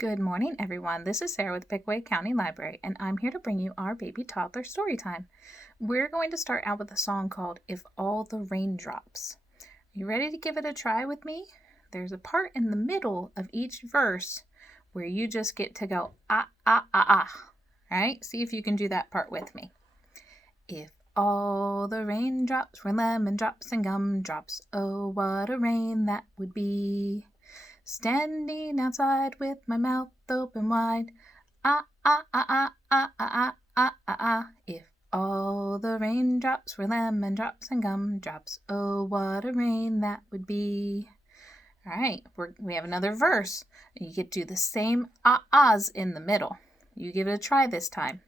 Good morning, everyone. This is Sarah with Pickaway County Library, and I'm here to bring you our baby toddler story time. We're going to start out with a song called If All the Raindrops. Are you ready to give it a try with me? There's a part in the middle of each verse where you just get to go ah, ah, ah, ah. All right? See if you can do that part with me. If all the raindrops were lemon drops and gumdrops, oh, what a rain that would be. Standing outside with my mouth open wide, ah, ah, ah, ah, ah, ah, ah, ah, ah. If all the raindrops were lemon drops and gumdrops, oh, what a rain that would be. All right, we have another verse. You get to do the same ah-ahs in the middle. You give it a try this time.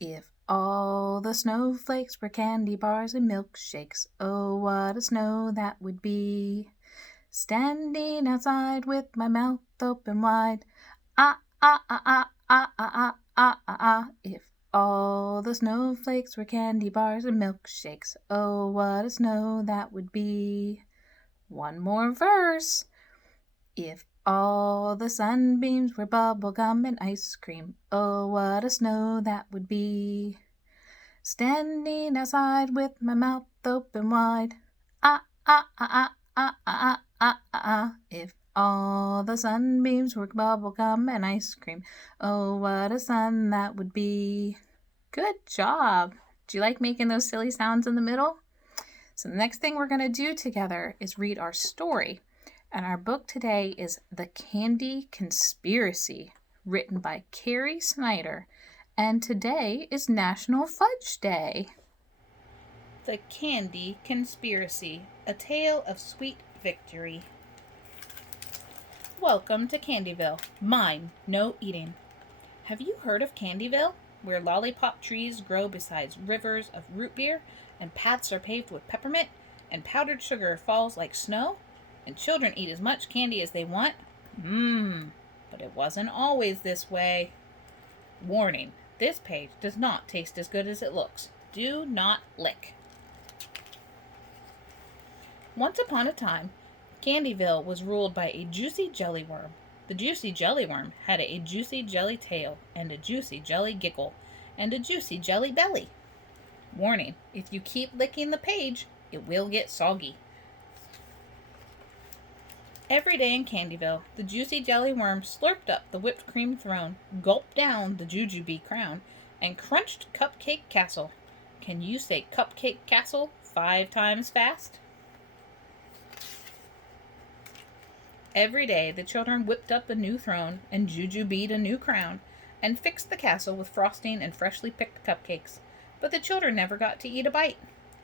If all the snowflakes were candy bars and milkshakes, oh, what a snow that would be. Standing outside with my mouth open wide, ah, ah, ah, ah, ah, ah, ah, ah, ah. If all the snowflakes were candy bars and milkshakes, oh, what a snow that would be. One more verse. If all the sunbeams were bubble gum and ice cream, oh, what a snow that would be. Standing outside with my mouth open wide, ah, ah, ah, ah, ah, ah, ah, ah, ah. If all the sunbeams were bubble gum and ice cream, oh, what a sun that would be. Good job. Do you like making those silly sounds in the middle? So the next thing we're going to do together is read our story. And our book today is The Candy Conspiracy, written by Carrie Snyder. And today is National Fudge Day. The Candy Conspiracy, a tale of sweet victory. Welcome to Candyville. Mine, no eating. Have you heard of Candyville, where lollipop trees grow beside rivers of root beer, and paths are paved with peppermint, and powdered sugar falls like snow, and children eat as much candy as they want? But it wasn't always this way. Warning, this page does not taste as good as it looks. Do not lick. Once upon a time, Candyville was ruled by a juicy jelly worm. The juicy jelly worm had a juicy jelly tail, and a juicy jelly giggle, and a juicy jelly belly. Warning, if you keep licking the page, it will get soggy. Every day in Candyville, the juicy jelly worm slurped up the whipped cream throne, gulped down the jujube crown, and crunched Cupcake Castle. Can you say Cupcake Castle 5 times fast? Every day, the children whipped up a new throne and jujubeed a new crown, and fixed the castle with frosting and freshly picked cupcakes. But the children never got to eat a bite.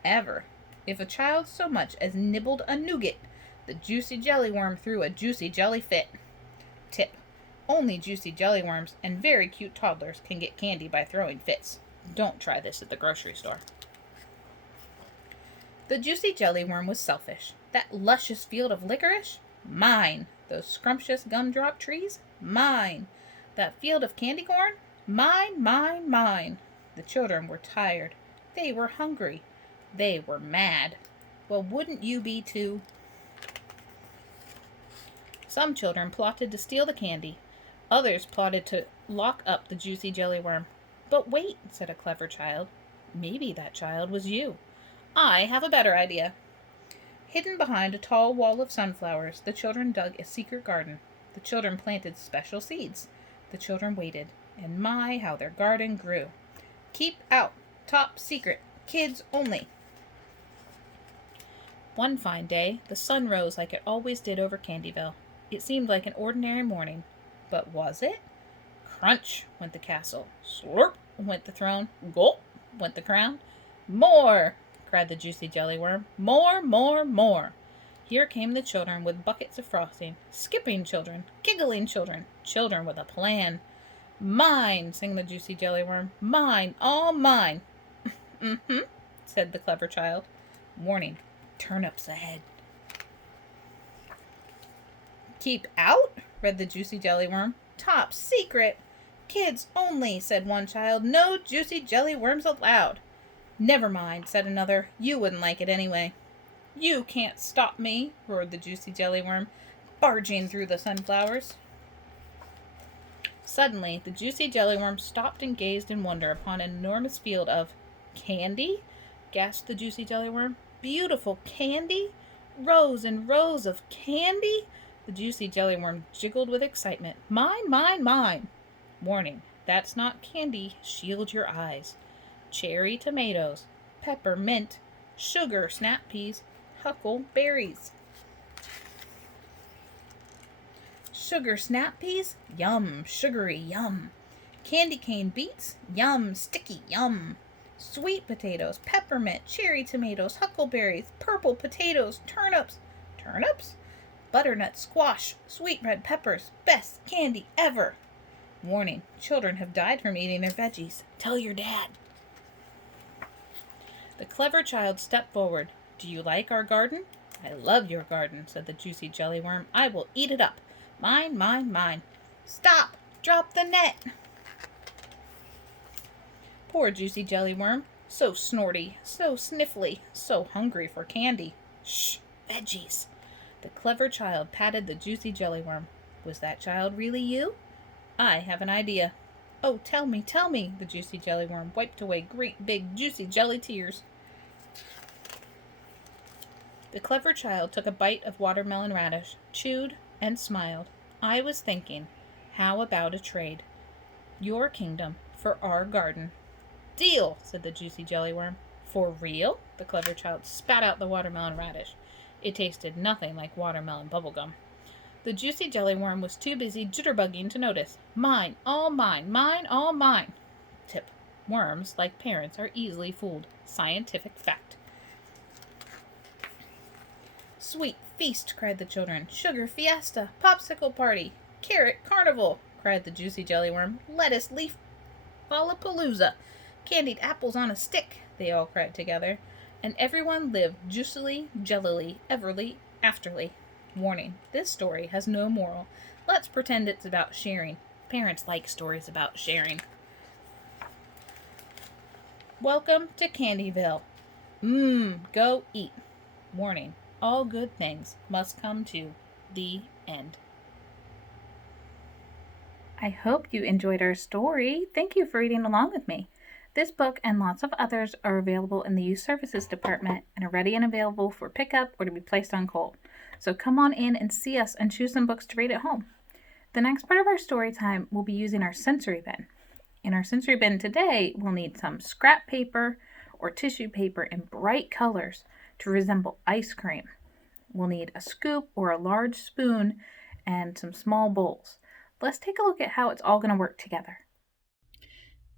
Ever. If a child so much as nibbled a nougat, the juicy jelly worm threw a juicy jelly fit. Tip: only juicy jelly worms and very cute toddlers can get candy by throwing fits. Don't try this at the grocery store. The juicy jelly worm was selfish. That luscious field of licorice? Mine. Those scrumptious gumdrop trees? Mine. That field of candy corn? Mine, mine, mine. The children were tired. They were hungry. They were mad. Well, wouldn't you be too? Some children plotted to steal the candy. Others plotted to lock up the juicy jelly worm. But wait, said a clever child. Maybe that child was you. I have a better idea. Hidden behind a tall wall of sunflowers, the children dug a secret garden. The children planted special seeds. The children waited, and my, how their garden grew. Keep out. Top secret. Kids only. One fine day, the sun rose like it always did over Candyville. It seemed like an ordinary morning. But was it? Crunch went the castle. Slurp went the throne. Gulp went the crown. More! Cried the juicy jelly worm. More, more, more! Here came the children with buckets of frosting. Skipping children. Giggling children. Children with a plan. Mine, sang the juicy jelly worm. Mine, all mine. Said the clever child. Warning, turnips ahead. Keep out, read the juicy jelly worm. Top secret. Kids only, said one child. No juicy jelly worms allowed. Never mind, said another. You wouldn't like it anyway. You can't stop me, roared the juicy jelly worm, barging through the sunflowers. Suddenly, the juicy jellyworm stopped and gazed in wonder upon an enormous field of candy, gasped the juicy jellyworm. Beautiful candy? Rows and rows of candy? The juicy jellyworm jiggled with excitement. Mine, mine, mine. Warning, that's not candy. Shield your eyes. Cherry tomatoes, peppermint, sugar snap peas, huckleberries. Sugar snap peas? Yum, sugary, yum. Candy cane beets? Yum, sticky, yum. Sweet potatoes, peppermint, cherry tomatoes, huckleberries, purple potatoes, turnips. Turnips? Butternut squash, sweet red peppers, best candy ever. Warning, children have died from eating their veggies. Tell your dad. The clever child stepped forward. Do you like our garden? I love your garden, said the juicy jellyworm. I will eat it up. Mine, mine, mine. Stop! Drop the net! Poor juicy jellyworm. So snorty, so sniffly, so hungry for candy. Shh! Veggies! The clever child patted the juicy jellyworm. Was that child really you? I have an idea. Oh, tell me, the juicy jellyworm wiped away great big juicy jelly tears. The clever child took a bite of watermelon radish, chewed, and smiled. I was thinking, how about a trade? Your kingdom for our garden. Deal, said the juicy jellyworm. For real? The clever child spat out the watermelon radish. It tasted nothing like watermelon bubblegum. The juicy jellyworm was too busy jitterbugging to notice. Mine, all mine, mine, all mine. Tip. Worms, like parents, are easily fooled. Scientific fact. Sweet feast, cried the children. Sugar fiesta, popsicle party, carrot carnival, cried the juicy jellyworm. Lettuce leaf lollapalooza, candied apples on a stick, they all cried together. And everyone lived juicily, jellily, everly, afterly. Warning, this story has no moral. Let's pretend it's about sharing. Parents like stories about sharing. Welcome to Candyville. Go eat. Warning, all good things must come to the end. I hope you enjoyed our story. Thank you for reading along with me. This book and lots of others are available in the Youth Services Department and are ready and available for pickup or to be placed on hold. So come on in and see us and choose some books to read at home. The next part of our story time will be using our sensory bin. In our sensory bin today, we'll need some scrap paper or tissue paper in bright colors to resemble ice cream. We'll need a scoop or a large spoon and some small bowls. Let's take a look at how it's all going to work together.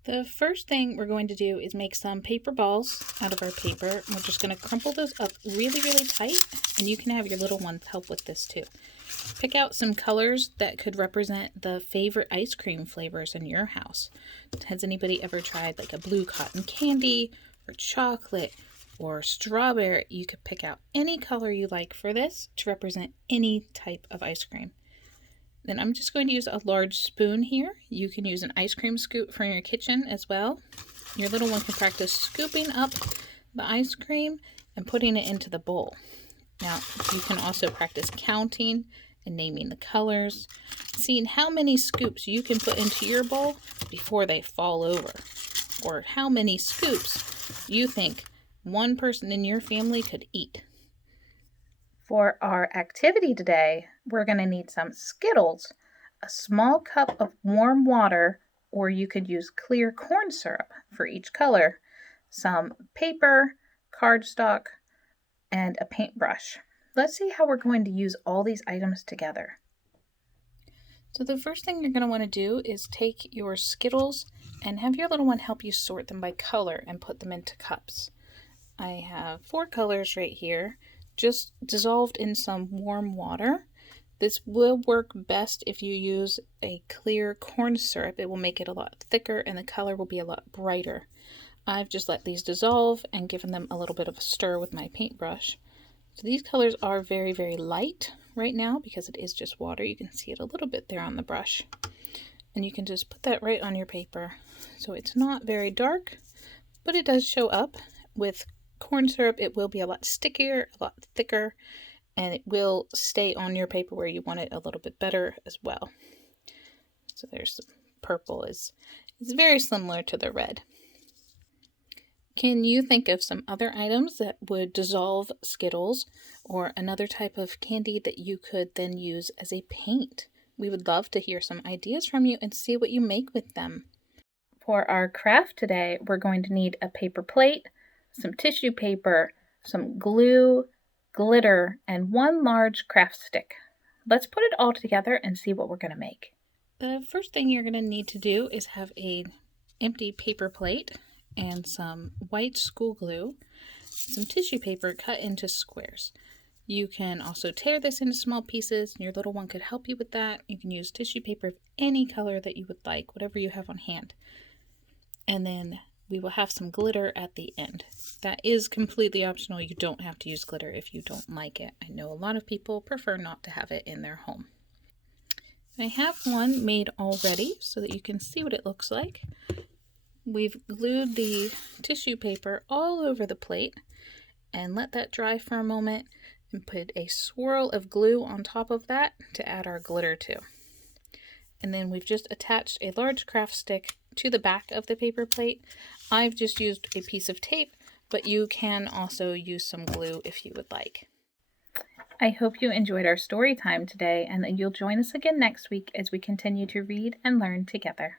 The first thing we're going to do is make some paper balls out of our paper. We're just going to crumple those up really, really tight, and you can have your little ones help with this too. Pick out some colors that could represent the favorite ice cream flavors in your house. Has anybody ever tried like a blue cotton candy or chocolate or strawberry? You could pick out any color you like for this to represent any type of ice cream. Then I'm just going to use a large spoon here. You can use an ice cream scoop from your kitchen as well. Your little one can practice scooping up the ice cream and putting it into the bowl. Now, you can also practice counting and naming the colors, seeing how many scoops you can put into your bowl before they fall over, or how many scoops you think one person in your family could eat. For our activity today, we're going to need some Skittles, a small cup of warm water, or you could use clear corn syrup for each color, some paper, cardstock, and a paintbrush. Let's see how we're going to use all these items together. So the first thing you're going to want to do is take your Skittles and have your little one help you sort them by color and put them into cups. I have 4 colors right here, just dissolved in some warm water. This will work best if you use a clear corn syrup. It will make it a lot thicker and the color will be a lot brighter. I've just let these dissolve and given them a little bit of a stir with my paintbrush. So these colors are very, very light right now because it is just water. You can see it a little bit there on the brush. And you can just put that right on your paper. So it's not very dark, but it does show up. With corn syrup, it will be a lot stickier, a lot thicker, and it will stay on your paper where you want it a little bit better as well. So there's some purple is very similar to the red. Can you think of some other items that would dissolve Skittles or another type of candy that you could then use as a paint? We would love to hear some ideas from you and see what you make with them. For our craft today, we're going to need a paper plate, some tissue paper, some glue, glitter, and one large craft stick. Let's put it all together and see what we're going to make. The first thing you're going to need to do is have an empty paper plate and some white school glue, some tissue paper cut into squares. You can also tear this into small pieces, and your little one could help you with that. You can use tissue paper of any color that you would like, whatever you have on hand. And then we will have some glitter at the end. That is completely optional. You don't have to use glitter if you don't like it. I know a lot of people prefer not to have it in their home. I have one made already so that you can see what it looks like. We've glued the tissue paper all over the plate and let that dry for a moment and put a swirl of glue on top of that to add our glitter to. And then we've just attached a large craft stick to the back of the paper plate. I've just used a piece of tape, but you can also use some glue if you would like. I hope you enjoyed our story time today and that you'll join us again next week as we continue to read and learn together.